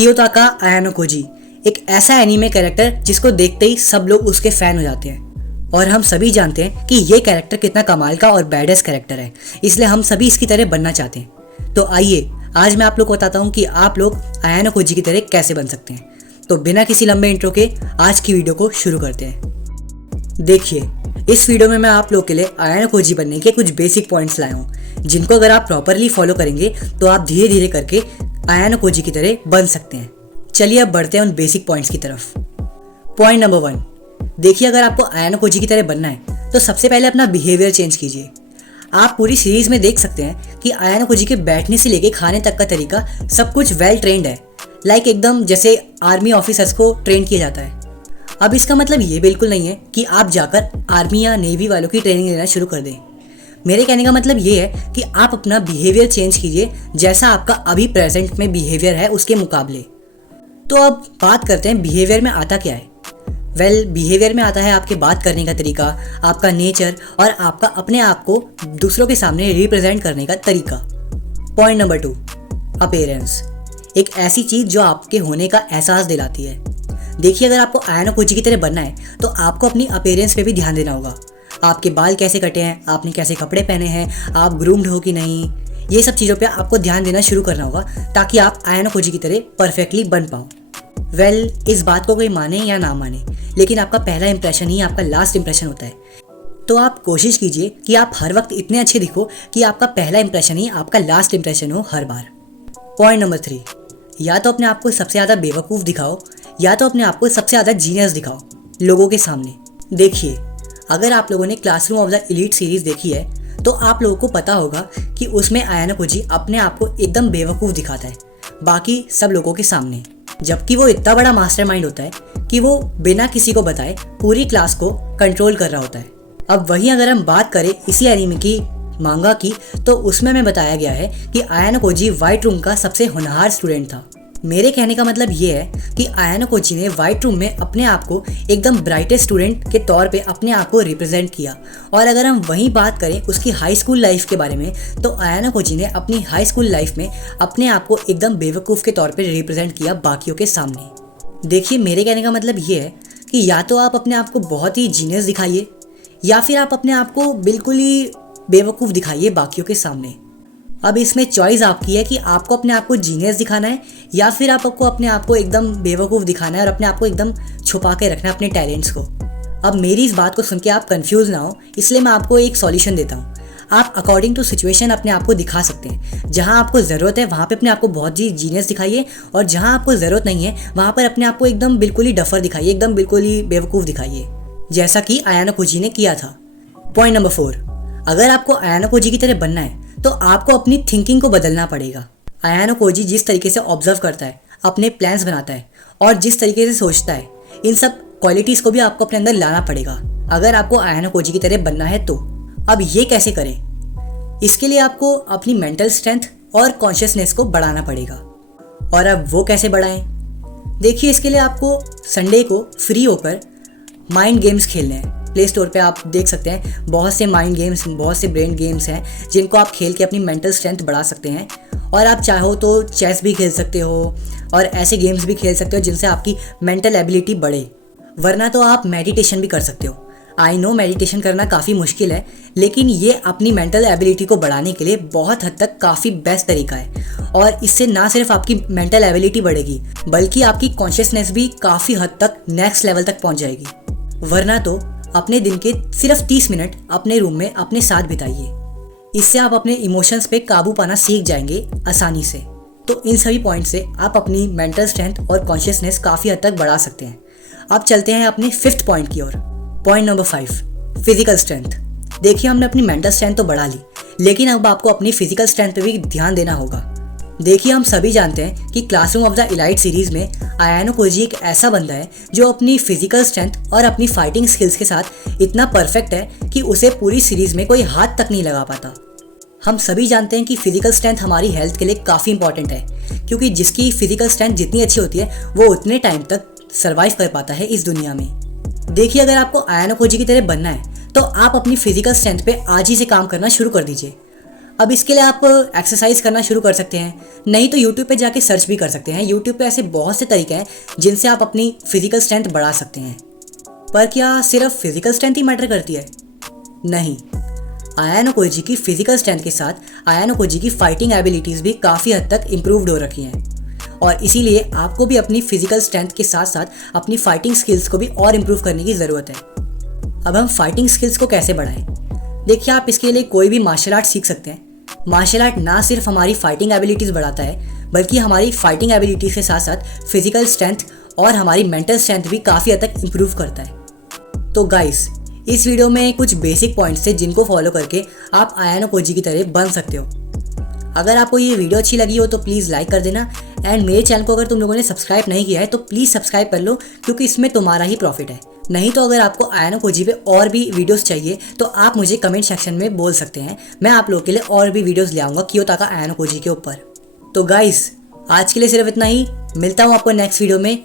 कियोताका आयानो koji, एक ऐसा anime character जिसको देखते ही सब लोग उसके फैन हो जाते हैं। और हम सभी जानते हैं कि ये कैरेक्टर कितना कमाल का और बैडेस्ट कैरेक्टर है, इसलिए हम सभी इसकी तरह बनना चाहते हैं। तो आइए आज मैं आप लोग को बताता हूँ कि आप लोग आयानो koji की तरह कैसे बन सकते हैं। तो बिना किसी लंबे इंट्रो के आज की वीडियो को शुरू करते हैं। देखिए, इस वीडियो में मैं आप लोग के लिए आयानो koji बनने के कुछ बेसिक पॉइंट्स लाया हूँ, जिनको अगर आप प्रॉपरली फॉलो करेंगे तो आप धीरे धीरे करके आयानो koji की तरह बन सकते हैं। चलिए अब बढ़ते हैं उन बेसिक पॉइंट्स की तरफ। पॉइंट नंबर 1, देखिए अगर आपको आयानो koji की तरह बनना है तो सबसे पहले अपना बिहेवियर चेंज कीजिए। आप पूरी सीरीज में देख सकते हैं कि आयानो koji के बैठने से लेके खाने तक का तरीका सब कुछ वेल ट्रेंड है, लाइक एकदम जैसे आर्मी ऑफिसर्स को ट्रेन किया जाता है। अब इसका मतलब ये बिल्कुल नहीं है कि आप जाकर आर्मी या नेवी वालों की ट्रेनिंग लेना शुरू कर दें। मेरे कहने का मतलब ये है कि आप अपना बिहेवियर चेंज कीजिए, जैसा आपका अभी प्रेजेंट में बिहेवियर है उसके मुकाबले। तो अब बात करते हैं बिहेवियर में आता क्या है। बिहेवियर में आता है आपके बात करने का तरीका, आपका नेचर और आपका अपने आप को दूसरों के सामने रिप्रेजेंट करने का तरीका। पॉइंट नंबर 2, अपीयरेंस, एक ऐसी चीज़ जो आपके होने का एहसास दिलाती है। देखिए अगर आपको आयानो koji की तरह बनना है तो आपको अपनी अपीयरेंस पे भी ध्यान देना होगा। आपके बाल कैसे कटे हैं, आपने कैसे कपड़े पहने हैं, आप ग्रूम्ड हो कि नहीं, ये सब चीज़ों पे आपको ध्यान देना शुरू करना होगा ताकि आप आयानो koji की तरह परफेक्टली बन पाओ। इस बात को कोई माने या ना माने, लेकिन आपका पहला इंप्रेशन ही आपका लास्ट इंप्रेशन होता है। तो आप कोशिश कीजिए कि आप हर वक्त इतने अच्छे दिखो कि आपका पहला इंप्रेशन ही आपका लास्ट इंप्रेशन हो हर बार। पॉइंट नंबर 3, या तो अपने आप को सबसे ज़्यादा बेवकूफ़ दिखाओ या तो अपने आप को सबसे ज़्यादा जीनियस दिखाओ लोगों के सामने। देखिए, अगर आप लोगों ने classroom of the elite series देखी है तो आप लोगों को पता होगा कि उसमें आयानो koji अपने आप को एकदम बेवकूफ़ दिखाता है बाकी सब लोगों के सामने, जबकि वो इतना बड़ा मास्टरमाइंड होता है कि वो बिना किसी को बताए पूरी क्लास को कंट्रोल कर रहा होता है। अब वहीं अगर हम बात करें इसी एनीमे की मांगा की, तो उसमें हमें बताया गया है कि आयानो koji व्हाइट रूम का सबसे होनहार स्टूडेंट था। मेरे कहने का मतलब ये है कि आयानो koji ने व्हाइट रूम में अपने आप को एकदम ब्राइटेस्ट स्टूडेंट के तौर पे अपने आप को रिप्रेजेंट किया। और अगर हम वहीं बात करें उसकी हाई स्कूल लाइफ के बारे में, तो आयानो koji ने अपनी हाई स्कूल लाइफ में अपने आप को एकदम बेवकूफ़ के तौर पे रिप्रेजेंट किया बाकियों के सामने। देखिए, मेरे कहने का मतलब ये है कि या तो आप अपने आप को बहुत ही जीनियस दिखाइए या फिर आप अपने आप को बिल्कुल ही बेवकूफ़ दिखाइए बाकियों के सामने। अब इसमें चॉइस आपकी है कि आपको अपने आप को जीनियस दिखाना है या फिर आपको अपने आप को एकदम बेवकूफ़ दिखाना है और अपने आप को एकदम छुपा के रखना है अपने टैलेंट्स को। अब मेरी इस बात को सुन के आप कंफ्यूज ना हो, इसलिए मैं आपको एक सॉल्यूशन देता हूँ। आप अकॉर्डिंग टू सिचुएशन अपने आप को दिखा सकते हैं। जहाँ आपको ज़रूरत है वहाँ पे अपने आप को बहुत ही जीनियस दिखाइए, और जहाँ आपको ज़रूरत नहीं है वहाँ पर अपने आप को एकदम बिल्कुल ही डफर दिखाइए, एकदम बिल्कुल ही बेवकूफ़ दिखाइए, जैसा कि आयानो koji ने किया था। पॉइंट नंबर 4, अगर आपको आयानो koji की तरह बनना है तो आपको अपनी थिंकिंग को बदलना पड़ेगा। आयानो koji जिस तरीके से ऑब्जर्व करता है, अपने प्लान्स बनाता है और जिस तरीके से सोचता है, इन सब क्वालिटीज़ को भी आपको अपने अंदर लाना पड़ेगा अगर आपको आयानो koji की तरह बनना है तो। अब ये कैसे करें? इसके लिए आपको अपनी मेंटल स्ट्रेंथ और कॉन्शियसनेस को बढ़ाना पड़ेगा। और अब वो कैसे बढ़ाएं? देखिए, इसके लिए आपको संडे को फ्री होकर माइंड गेम्स खेलने हैं। प्ले स्टोर पे आप देख सकते हैं बहुत से माइंड गेम्स, बहुत से ब्रेन गेम्स हैं जिनको आप खेल के अपनी मेंटल स्ट्रेंथ बढ़ा सकते हैं। और आप चाहो तो चेस भी खेल सकते हो और ऐसे गेम्स भी खेल सकते हो जिनसे आपकी मेंटल एबिलिटी बढ़े। वरना तो आप मेडिटेशन भी कर सकते हो। आई नो मेडिटेशन करना काफ़ी मुश्किल है, लेकिन ये अपनी मेंटल एबिलिटी को बढ़ाने के लिए बहुत हद तक काफ़ी बेस्ट तरीका है। और इससे ना सिर्फ आपकी मेंटल एबिलिटी बढ़ेगी बल्कि आपकी कॉन्शियसनेस भी काफ़ी हद तक नेक्स्ट लेवल तक पहुंच जाएगी। वरना तो अपने दिन के सिर्फ 30 मिनट अपने रूम में अपने साथ बिताइए। इससे आप अपने इमोशंस पे काबू पाना सीख जाएंगे आसानी से। तो इन सभी पॉइंट से आप अपनी मेंटल स्ट्रेंथ और कॉन्शियसनेस काफ़ी हद तक बढ़ा सकते हैं। अब चलते हैं अपने 5th पॉइंट की ओर। Point number 5, physical strength. देखिए, हमने अपनी मेंटल स्ट्रेंथ तो बढ़ा ली, लेकिन अब आपको अपनी फिजिकल स्ट्रेंथ पे भी ध्यान देना होगा। देखिए, हम सभी जानते हैं कि classroom of the elite series में आयानो koji एक ऐसा बंदा है जो अपनी फिजिकल स्ट्रेंथ और अपनी फाइटिंग स्किल्स के साथ इतना परफेक्ट है कि उसे पूरी सीरीज़ में कोई हाथ तक नहीं लगा पाता। हम सभी जानते हैं कि फिजिकल स्ट्रेंथ हमारी हेल्थ के लिए काफ़ी इंपॉर्टेंट है, क्योंकि जिसकी फिजिकल स्ट्रेंथ जितनी अच्छी होती है वो उतने टाइम तक सर्वाइव कर पाता है इस दुनिया में। देखिए, अगर आपको आयानो koji की तरह बनना है तो आप अपनी फिजिकल स्ट्रेंथ पे आज ही से काम करना शुरू कर दीजिए। अब इसके लिए आप एक्सरसाइज करना शुरू कर सकते हैं, नहीं तो यूट्यूब पे जाके सर्च भी कर सकते हैं। यूट्यूब पे ऐसे बहुत से तरीके हैं जिनसे आप अपनी फिजिकल स्ट्रेंथ बढ़ा सकते हैं। पर क्या सिर्फ फिजिकल स्ट्रेंथ ही मैटर करती है? नहीं, आयान ओकोजी की फिजिकल स्ट्रेंथ के साथ आयान ओकोजी की फाइटिंग एबिलिटीज़ भी काफ़ी हद तक इम्प्रूव्ड हो रखी हैं, और इसीलिए आपको भी अपनी फिजिकल स्ट्रेंथ के साथ साथ अपनी फाइटिंग स्किल्स को भी और इम्प्रूव करने की ज़रूरत है। अब हम फाइटिंग स्किल्स को कैसे बढ़ाएं? देखिए, आप इसके लिए कोई भी मार्शल आर्ट सीख सकते हैं। मार्शल आर्ट ना सिर्फ हमारी फाइटिंग एबिलिटीज़ बढ़ाता है, बल्कि हमारी फाइटिंग एबिलिटीज़ के साथ साथ फिजिकल स्ट्रेंथ और हमारी मेंटल स्ट्रेंथ भी काफ़ी हद तक इम्प्रूव करता है। तो गाइस, इस वीडियो में कुछ बेसिक पॉइंट्स थे जिनको फॉलो करके आप आयान ओकोजी की तरह बन सकते हो। अगर आपको ये वीडियो अच्छी लगी हो तो प्लीज़ लाइक कर देना, एंड मेरे चैनल को अगर तुम लोगों ने सब्सक्राइब नहीं किया है तो प्लीज़ सब्सक्राइब कर लो, क्योंकि इसमें तुम्हारा ही प्रॉफिट है। नहीं तो अगर आपको आयान ओकोजी पे और भी वीडियोस चाहिए तो आप मुझे कमेंट सेक्शन में बोल सकते हैं, मैं आप लोगों के लिए और भी वीडियोस ले आऊँगा कियोताका आयान ओकोजी के ऊपर। तो गाइस, आज के लिए सिर्फ इतना ही। मिलता हूँ आपको नेक्स्ट वीडियो में।